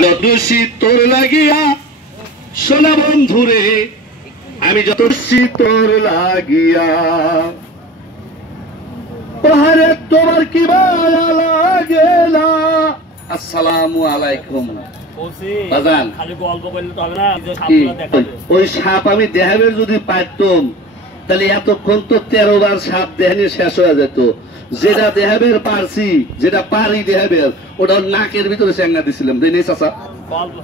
আমি দোষী তোর লাগিয়া সোনা বন্ধুরে, আমি যত তোর লাগিয়া পাহাড়ে তোমার কি মায়া লাগে না। আসসালামু আলাইকুম। ওই সাপ আমি দেহাবের যদি পারতাম তাহলে এতক্ষণ তো 13 বার সাপ দেহানি শেষ হয়ে যেত। যেটা দেহাবের পারছি, যেটা পারি দেহাবের, ওটা নাকের ভিতরে চেঙ্গা দিছিলাম। দেনি চাচা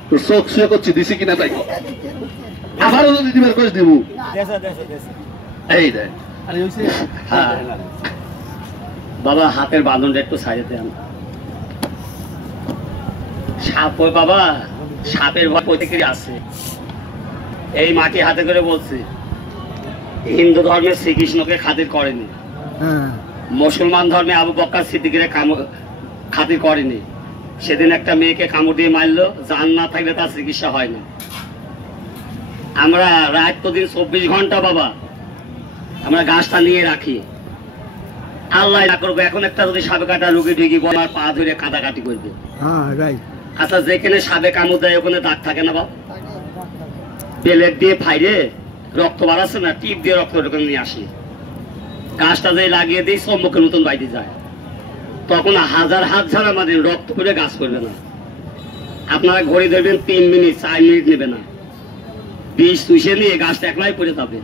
তোর চোখ শুয়ে করছি, দিছি কিনা তাই আবারও যদি দিবার কষ দিব। এই দেখ বাবা, হাতের বাঁধনটা একটু সাইডে দেন। সাপ বাবা, সাপের ভয় প্রত্যেকেরই আছে। এই মাটি হাতে করে বলছি, হিন্দু ধর্মে শ্রীকৃষ্ণকে খাতির করেনি, মুসলমান ধর্মে আবু বকর সিদ্দিকের খাতির করেনি। সেদিন একটা মেয়েকে কামড় দিয়ে মারলো, জান না থাকলে তার চিকিৎসা হয় না। আমরা রাত তো দিন 24 ঘন্টা বাবা আমরা গাছটা নিয়ে রাখি। আল্লাহ না করবো এখন একটা যদি সাপে কাটা রুগী ঢুকি আমার পা ধরে কাটাকাটি করবে। আচ্ছা, যেখানে সাপে কামড় দেয় ওখানে দাগ থাকে না বাবা? পেলেট দিয়ে ফাইরে রক্ত বাড়াচ্ছে না, টিপ দিয়ে রক্ত নিয়ে আসি। গাছটা যে লাগিয়ে দিই সম্মুখের মতন বাইরে যায়, তখন হাজার হাত ছাড়া আমাদের রক্ত করে গাছ করবে না। আপনারা ঘড়ি ধরবেন 3 মিনিট 4 মিনিট নেবে না, বিষ চুষে নিয়ে গাছটা একলাই পড়ে যাবে।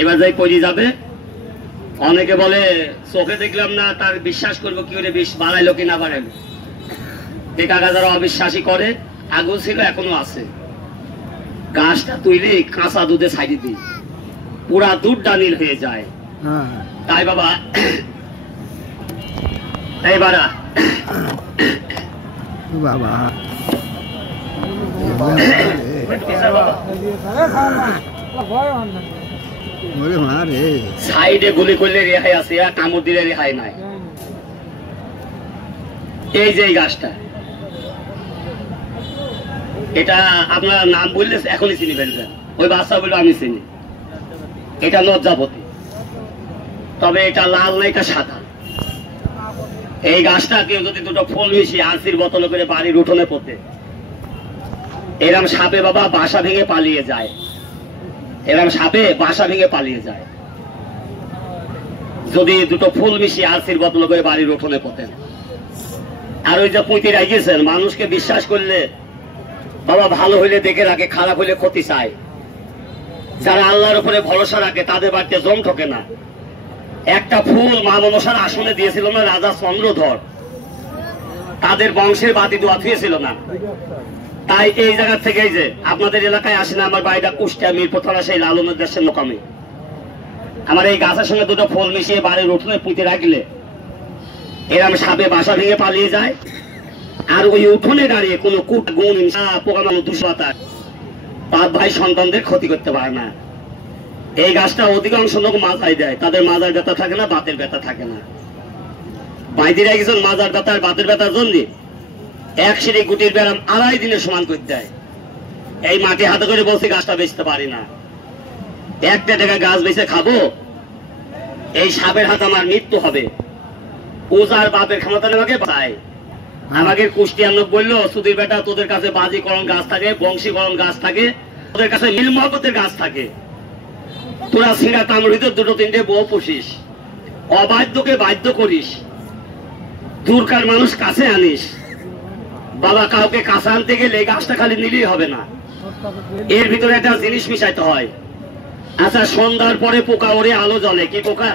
এবার যাই পড়ে যাবে, অনেকে বলে চোখে দেখলাম না, তার বিশ্বাস করবো কি করে, বিষ বাড়াইলো কি না বাড়াইলো। এই কাকা যারা অবিশ্বাসী করে, আগুন ছিল এখনো আছে। গাছটা তুইলে কাঁচা দুধে ছাইড়ে দিই, পুরা দুধটা নীল হয়ে যায়। তাই বাবা, এই বাড়া বাবা সাইডে গুলি করলে রেহাই আছে, আর কামড় দিলে রেহাই নাই। এই যে এই গাছটা, এটা আপনার নাম বললে এখনই চিনি ফেলবেন। ওই বাচ্চা বললো আমি চিনি, এটা লজ্জাপতি। তবে এটা লাল না, এটা সাদা। এই গাছটা কেউ যদি দুটো ফুল মিশিয়ে আঁশির বোতলে করে বাড়ির উঠোনে পোতে, এরম সাপে বাবা বাসা ভেঙে পালিয়ে যায়। এরম সাপে বাসা ভেঙে পালিয়ে যায় যদি দুটো ফুল মিশিয়ে আঁশির বোতলে করে বাড়ির উঠোনে পোতেন। আর ওই যে পুঁতি রাখিয়েছেন, মানুষকে বিশ্বাস করলে বাবা ভালো হইলে দেখে রাখে, খারাপ হইলে ক্ষতি চায়। যারা আল্লাহর উপরে ভরসা রাখে তাদের বাড়িতে জম ঠকে না। একটা ফুল মা মনসার আসনে দিয়েছিল না রাজা চন্দ্রধর, তাদের বংশের বাতি দোয়া থুয়েছিল না। তাই এই জায়গা থেকে যে আপনাদের এলাকায় আসে না, আমার বাড়িটা কুষ্টিয়া মিরপুর থানা সেই লালনের দেশের মোকামে। আমার এই গাছের সঙ্গে দুটো ফুল মিশিয়ে বাড়ির উঠোনে পুঁতে রাখলে এরম সাপে বাসা ভেঙে পালিয়ে যায়। আর ওই উঠোনে দাঁড়িয়ে কোনো কুট গুণ পোকা মানুষ দুষ্পাতার বাপ ভাই সন্তানদের ক্ষতি করতে পারে না। এই গাছটা অধিকাংশ লোক মাথায় দেয়, তাদের মাজার ব্যথা থাকে না, বাতের ব্যথা থাকে না। বাইদিরা একজন মাজার ব্যথা আর বাতের ব্যথার জন্য এক সিঁড়ি গুটির ব্যায়াম 2.5 দিনে সমান করে দেয়। এই মাটি হাতে করে বলছি গাছটা বেচতে পারি না, 1 টাকা গাছ বেচে খাবো, এই সাপের হাত আমার মৃত্যু হবে। ওজার বাপের ক্ষমতা আমাকে পায়। আমাকে কুষ্টিয়ার লোক বললো, সুধীর বেটা তোদের কাছে বাজিকরণ গাছ থাকে, বংশীকরণ গাছ থাকে, তোদের কাছে মিল মহব্বতের গাছ থাকে, তোরা সিঙ্গা কামড় ভিতর 2-3টে বউ পুষিস, অবাধ্যকে বাধ্য করিস, দূরকার মানুষ কাছে আনিস। বাবা, কাউকে কাছে আনতে গেলে গাছটা খালি নিলেই হবে না, এর ভিতরে একটা জিনিস মিশাইতে হয়। আচ্ছা, সন্ধ্যার পরে পোকা ওরে আলো জ্বলে, কি পোকা?